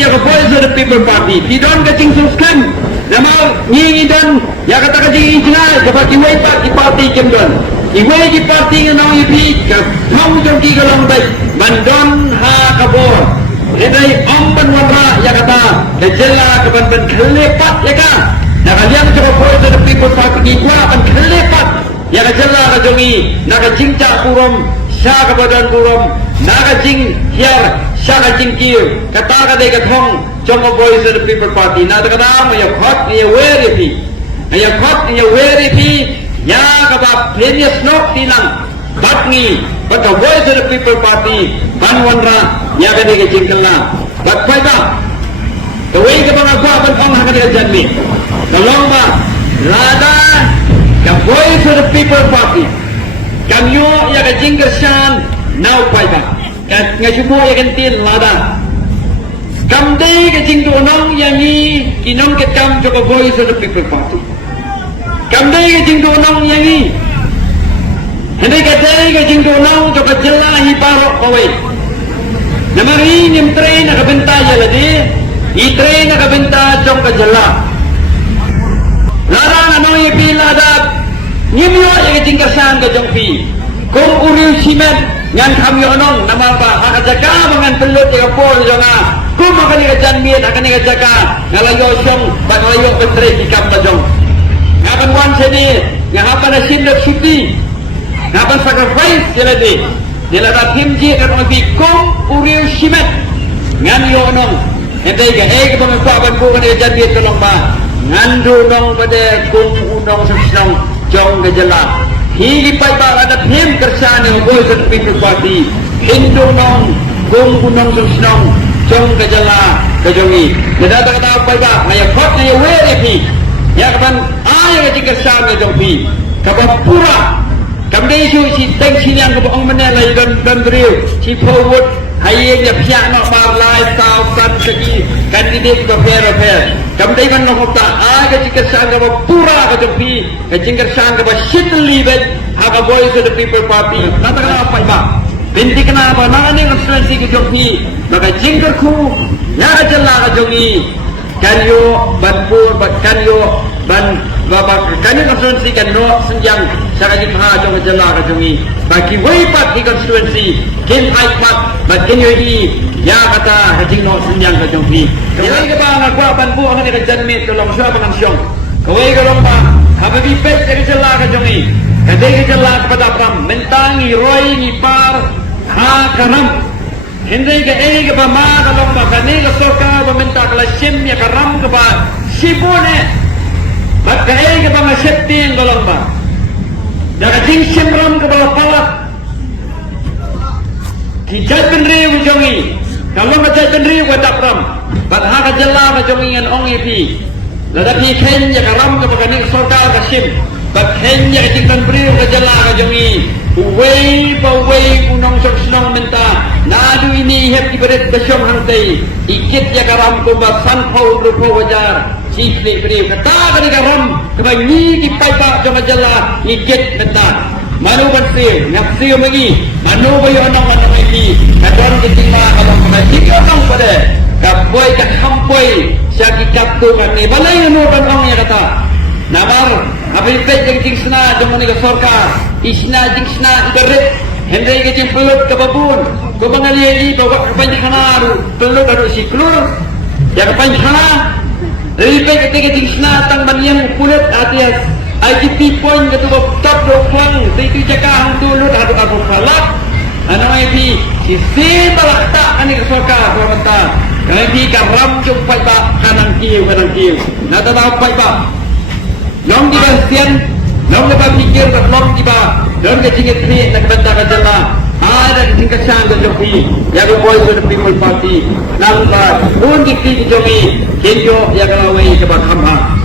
ya ke Voice of the People Party. Tidon ke cing suskan. Nama ni dan ya kata kecing injinal dapat iway parti kemdon. Iway di parti ngenau ipi ke mau jongki galong baik. Bandon ha kabor. Jadi omban wara ya kata kejela keban kelepat ya kan. Nak kalian coba Voice of the People Party ni gua akan kelepat. Ya kejela kejongi nak cingcak kurom sya kebadan kurom nak cing hiar sya cing kiu kata kata ketong trong Voice of the People Party na kata ya khot ya weri ya khot ya weri ya kata plenius nok tinang batngi but the Voice of the People Party banwanra ya kata ke jingkala bat paida the way ke bang apa ban ong ha kata janmi tolong ba lada the Voice of the People Party kamyo ya ke jingkersan now paida ngajumo ya kentin lada kamdei ke jing donong yang ni kinong ke kam joko Voice of the People Party. Kamdei ke jing donong yang ni. Hendai kadai ke jing donong joko jela hi parok kowe. Namari nim train nak benta je ladi. I train nak benta jong ke jela. Larang anong ye pila dat. Nimyo ye ke jing kesan ke jong pi. Kong uriu simen ngan kamyo anong nama ba hakajaka mangan pelut ye kapor jonga. Kung akan ikajan miet akan ikajaka ngalayo song ngalayo pentre ikam tajong ngapan wan sini ngapan asin dak suti ngapan sacrifice jeladi jelada timji kan obi kong uriu simet ngan yo nong endai ga ke bang ko aban ko kan ikajan miet tolong ba ngandu nong pada kong unong sesong jong gejala hili pai ba ada tim kersane Voice of the People Party Hindu nong kong unong sesong jong kejala kejongi nedata kata apa ba ngaya khot ngaya weri pi ya kapan ayah ke kesan ke jong pi kapan pura kamdei su si teng siniang ke ong menel lai dan driu si forward hayeng ya pia no bar lai tau kan segi kandidat ke fair kamdei man no hota ayah ke kesan ke pura ke jong pi ke kesan ke shitli bet ha Voice of the People Party nata kata apa ba binti kenapa nangani konstituensi ke jonghi maka jingkerku ya jela ke jongi kanyo banpur kanyo ban bapak kanyo konstituensi kan no senjang saka jingha jong jela ke jongi bagi weipat di konstituensi kin aipat bakin yoi ya kata hajing no senjang ke jonghi kawai ke bang aku banpur akan ke janmi tolong sua pangan siong kawai ke lomba habibi pet ke jela ke jongi kadai ke jela kepada pram mentangi roi ngipar ha karam hindi ke ke bama kalong bakani ke soka meminta kala sim ya karam ke ba sibone bak ke bama setting kalong ba daga jing simram ke ba palak kijat penri ujongi kalong ke penri ke tapram bak ha ka jela ke jongi ngan ong ipi lada pi ken ya karam ke bakani ke soka ke sim bak ken ya jing penri ke jela ke jongi Uway unong sok-senong minta nadu ini hep ibarat besyong hantai ikit ya karam kumba sanpau rupo wajar sifli beri kata kani karam kebanyi kipai pak jong ajala ikit minta manu bansil ngapsil lagi manu bayu onong onong lagi kadon ketingma kalau kemajik onong pada kapoy kahampoy syaki kaptu kani balay nunurkan ong ya kata namar apipet yang jing sena jong ni sorka isna jing sena ibarat hendai ke jing pelut ke babun ko bangali bawa kepanjang hanaru pelut adu siklur ya kepanjang hana ripet ke jing sena tang baniang kulit atias IGP point ke tu top dokang itu jaga hang dulu adu abu falak ano IP si balak tak ani ke sorka ko menta kami karam jumpai ba kanan kiu nata ba pai ba long di bastian long lepas pikir long di ba don ke jingit ni nak benta ka jalla ada tingkasan ke joki ya ke Voice of the People Party nang ba un di joki kenjo ya kalawai ke ba khamha